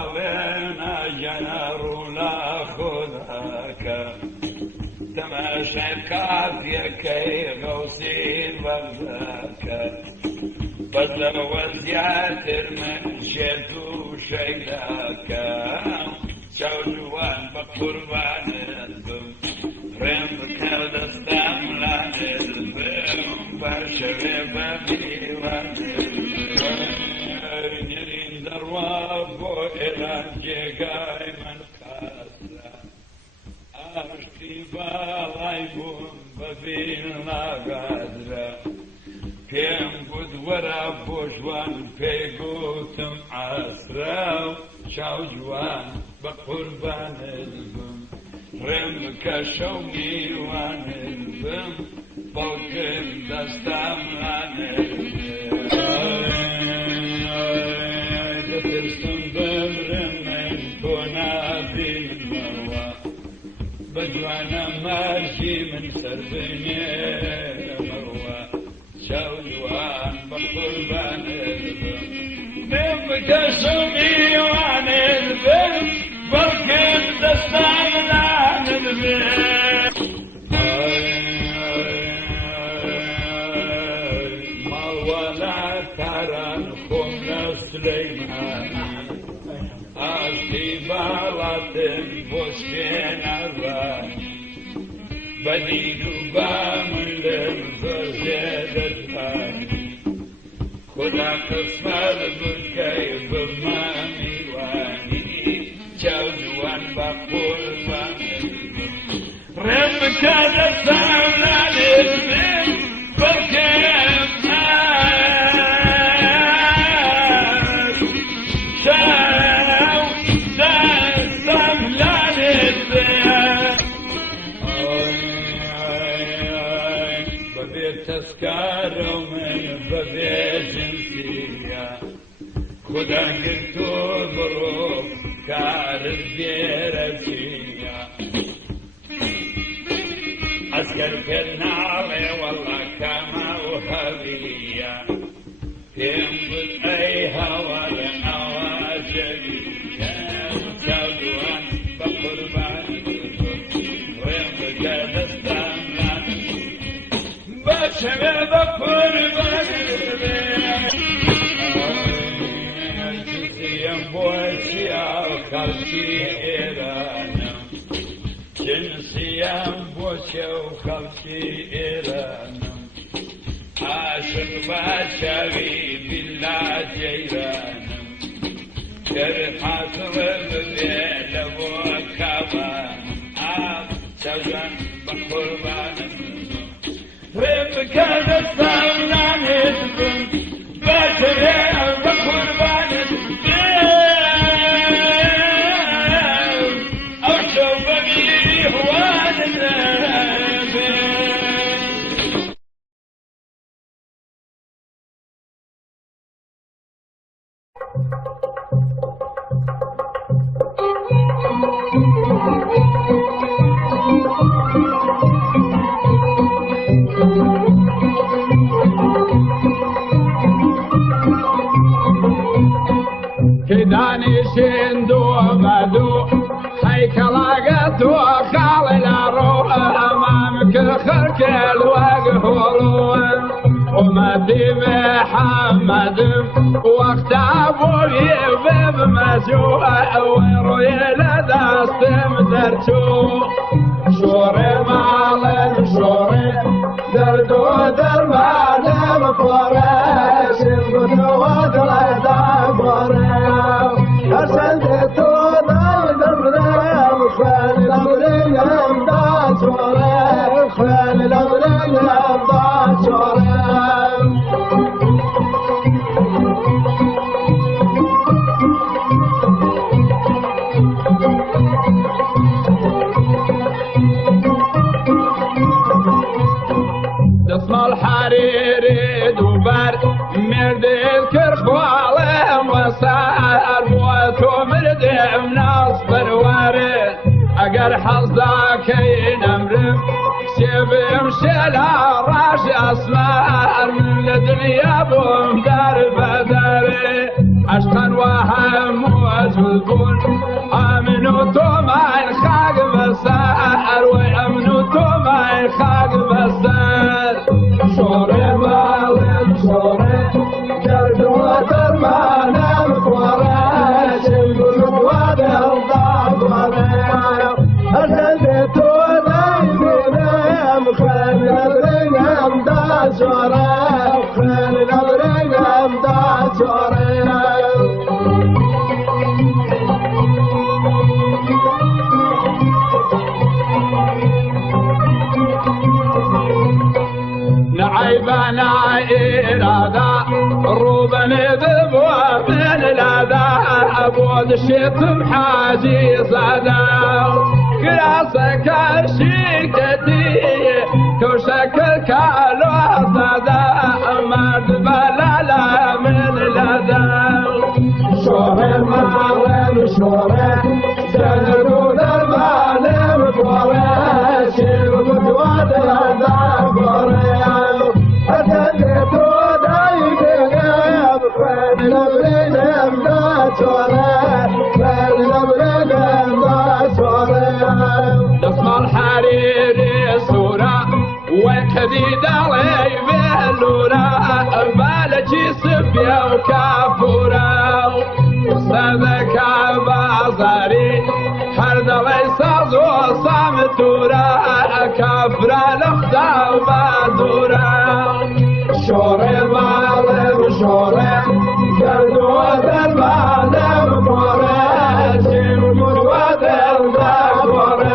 علينا جنر ولا خذاك تماشى كافية كي غوصي بغزاك بدل وزياتر من شيت وشيلاك شوجوان بقربان الدم رمك دستام لان البم بشري بميوان نرين درواب وإلان جيغاي من كاسا أشتي بالايبون ببينا غادرا كم قد ورا بوجوان بيقوتم عسرا شوجوان بقربان البم رمك شوقي وان البم بوكم دستام لان ترسم بمرمن كنا بالمروى بجوانا ماشي من سربني مروى شوجوان بقربان البم رمك شوقي وان البم بوكم دستام لان البم تران خمنا سليمان أشتي بالاتن بوشكين الران بديد بامن للفرزيد الثاني خدا قسم البكي بمامي واني جوزوان بقربان ربك دستام لان البم بوكم تذكار من ببيت جنسية خدا قلتو ظروف كارب بيرسية عسكر كالنعلي والله كما وهبية تنبت أي هوا لأواجبية سودوان بقربان وينبك دستان شباب قربان جنسيا بوشيا وخلشي إيرانا جنسيا بوشيا وخلشي إيرانا عاشق باشاوي بالله جيرانا كرحات ربي لبوكابان سوزان بقربان ربك دستام لان البم باتري بقربان أرجو بقي هوان البم كداني شندو بدو هيكلاقتو خالي الروح امامك خلك الوقف ولوان ومدي محمد وقت ابوي بمسوح ويروي لدست مدرتو شوري معلم شوري دردو درمان مفرش البدو ودلتا فرش أرسلتو دايدمنا وخالي الأمرين أمداد شوري خالي الأمرين أمداد شوري دسم الحريري دوبار مرد الكرخ والم وصار بوتو مرد من اصبر وارد اگر حظك ينمرم سيبم شلا راش اسمار من الدنيا بوم دار بدري اشقن وهم وجود شورى خير الأبرقم دا شورى نعيبنا إرادة روبن ذبوة من الأذى بود الشتم حاجي صدى كراسك الشيكتي كوشك الكالو صدى مرد بلالا من الأذى شورى معرن شورى سنرو المعلم قورى شربت ودردا قورى أتدتو دايقلب فان الأبرقم دا شورى فان الأبرقم دا شورى نصم الحريري صورة وكذيد علي بالورة بالجي صفيا وكافورة وصدك بازاري حرد ليس زو صامتورة كافرة لختا وبادورة شورى معلم شورى كردو المعلم قورى شربت ودردا قورى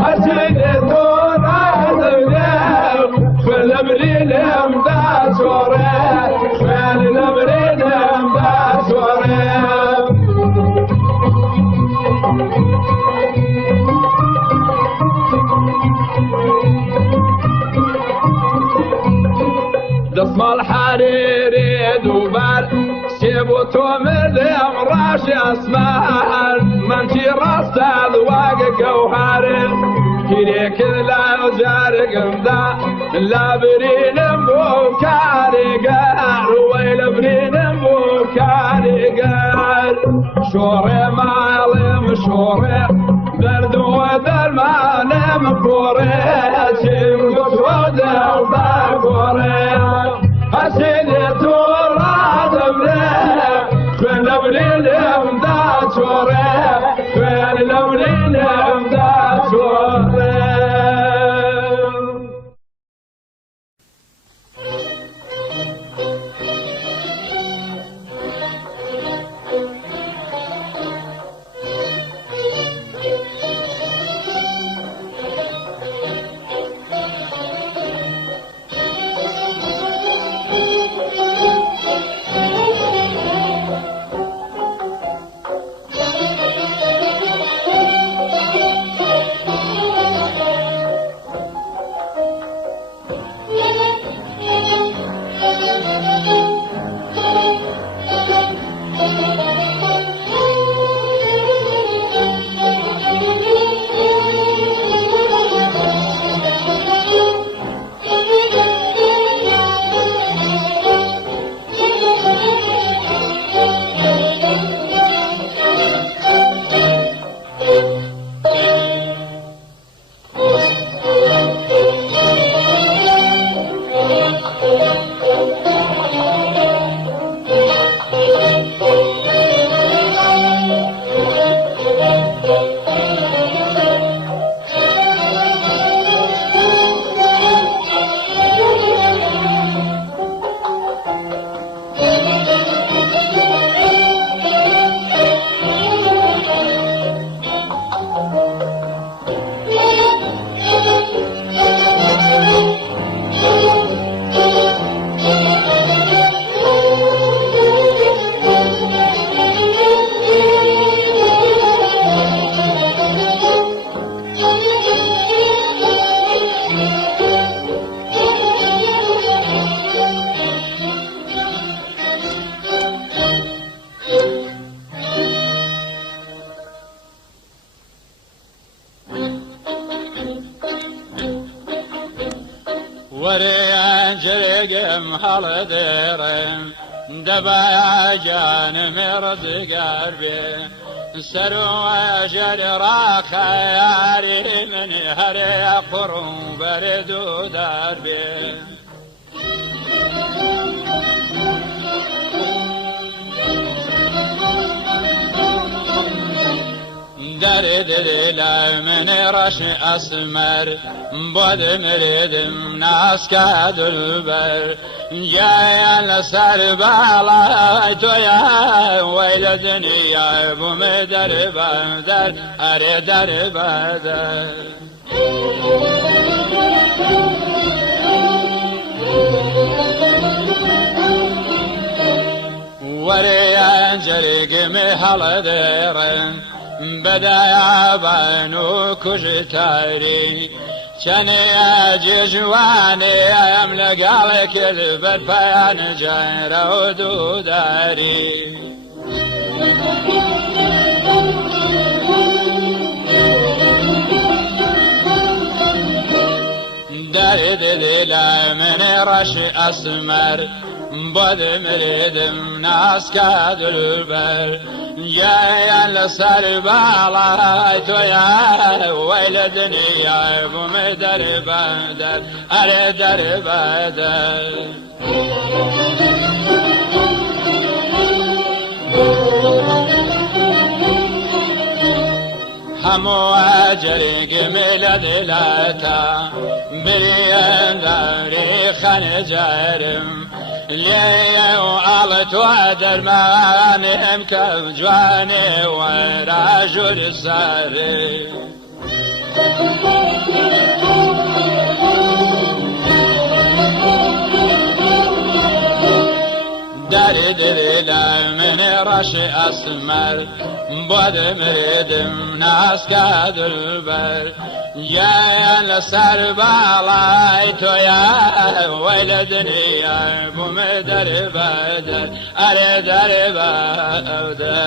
أجدتو رادنا فالأمرين امدا شورى فالأمرين امدا شورى دسم الحريري دوبال شبوتو من امراش اسمان منشي راستا الواق جوهر كيريك لا جارق مدا لا برين موكاري قال ويل برين موكاري قال شوري معلم شوري درد ودر معلم قوري شمس ودر قوري حسيني طول عدمنا فين لبنين امداد شوري فين لبنين امداد شوري وريان جرقم حل ديرم دبايا جان مرد قربي سروا جرى خياري من هري قرون برد دربي در دل من رش اسمر بود مردم ناس کدل بر جای سر بالای تو یا ویل دنیا بوم در بدر اره در بدر وريا جريق محل ديرن بدايا بانو كجتاري شني جواني املق عليك البرفان جير ودوداري داري دليلا من رش اسمر بود مردم ناس کدل بر جای لسر بالای تو یا ویل دنیا بوم در بدر اره در بدر همو جرگ ملد لاتا بريان داري خنجرم ليه وعلت وعدر ما نمكب جواني وراجل ساري داري دليلا من رش اسمر بود مردم ناس كدل بر جاي لسر بالای تو یا ویل دنیا بوم در بدر اره در بدر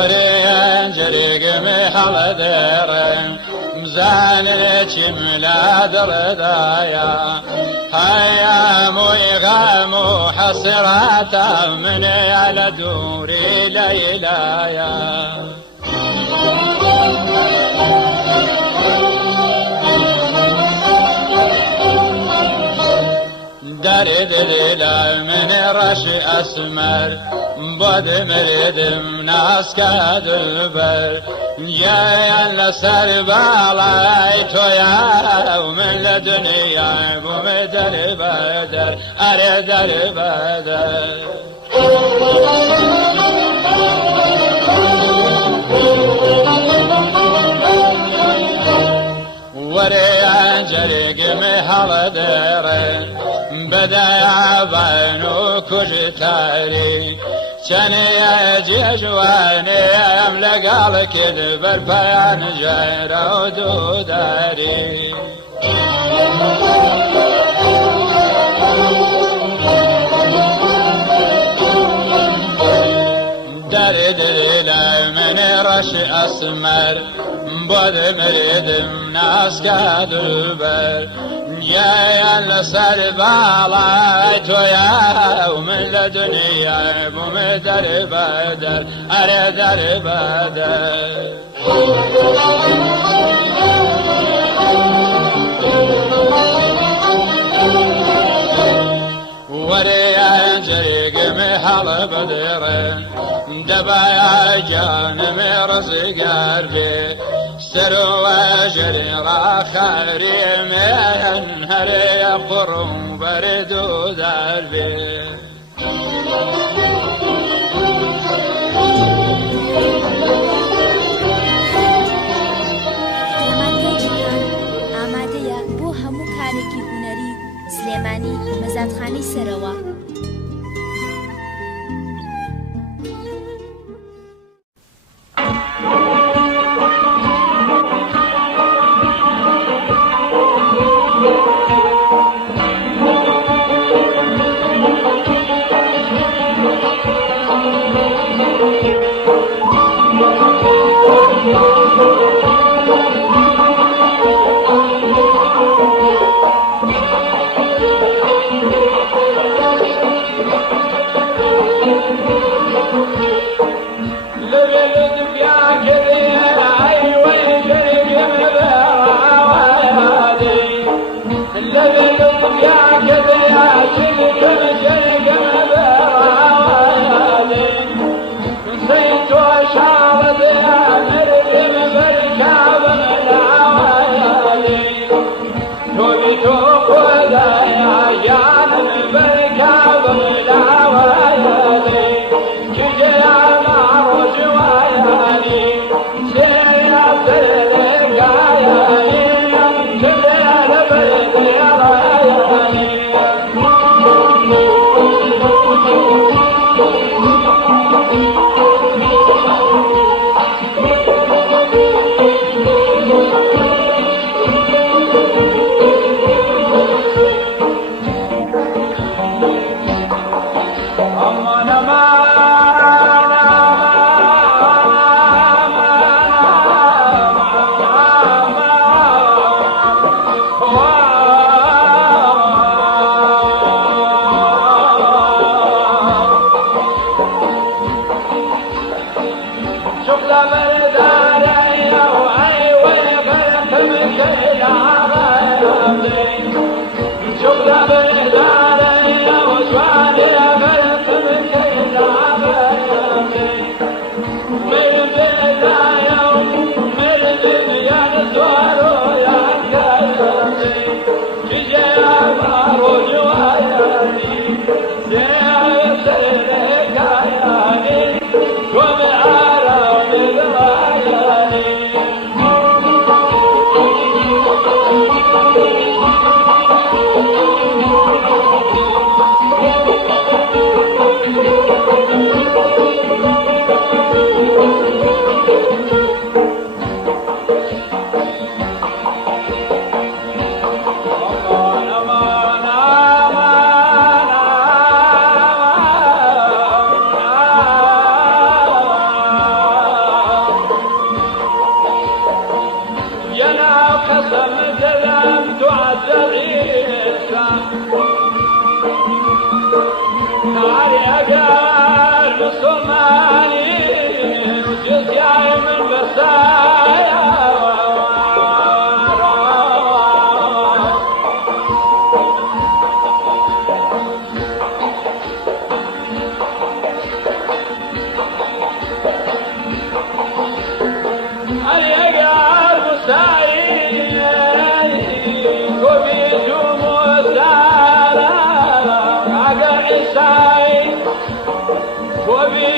وريان جريق محل ديرين مزانت ملا دردايا هيا ميغام حسراتا من على دوري ليلايا داري دليلا من رشي أسمر بود مردم ناس كدلبر يا لسر بالاي تويا ومن لدنيا بمدر بدر أردر بدر وريا جريق محل ديرين بدايا بانو كجتاري شاني جيجواني املق الكذب البيان جيرا ودوداري داري دليلا من رش اسمر بود مريدم ناس كدلبر يا لسر بالاي تويا ومن لدنيا بمدر بدر أردر بدر وريا جريق محل بدرين دبايا جانم رزق قلبي سروا جريرا خيري من هري قرم بردو دربي ئامادەیە بۆ هەموو کارێکی هونەری سلێمانی مەزادخانەی سەرەوە.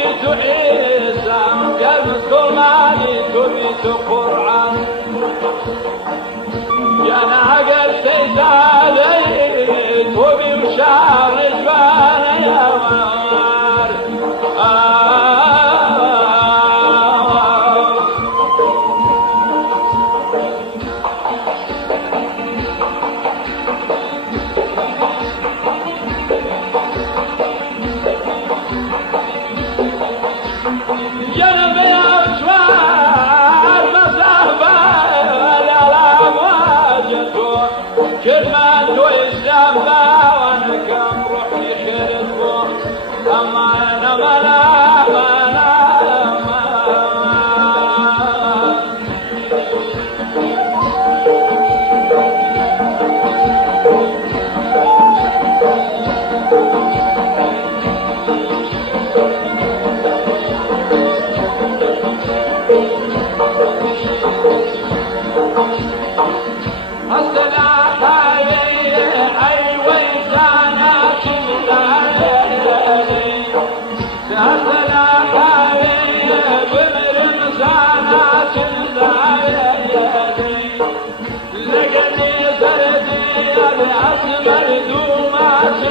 بيت عيسى قلب سلماني تبيت قرآن يا ناقل سيدالي تبي وشار جبال يا وار كلمة وإسلام وانا كم روحي خيرتكو أمان أمان أمان مردومات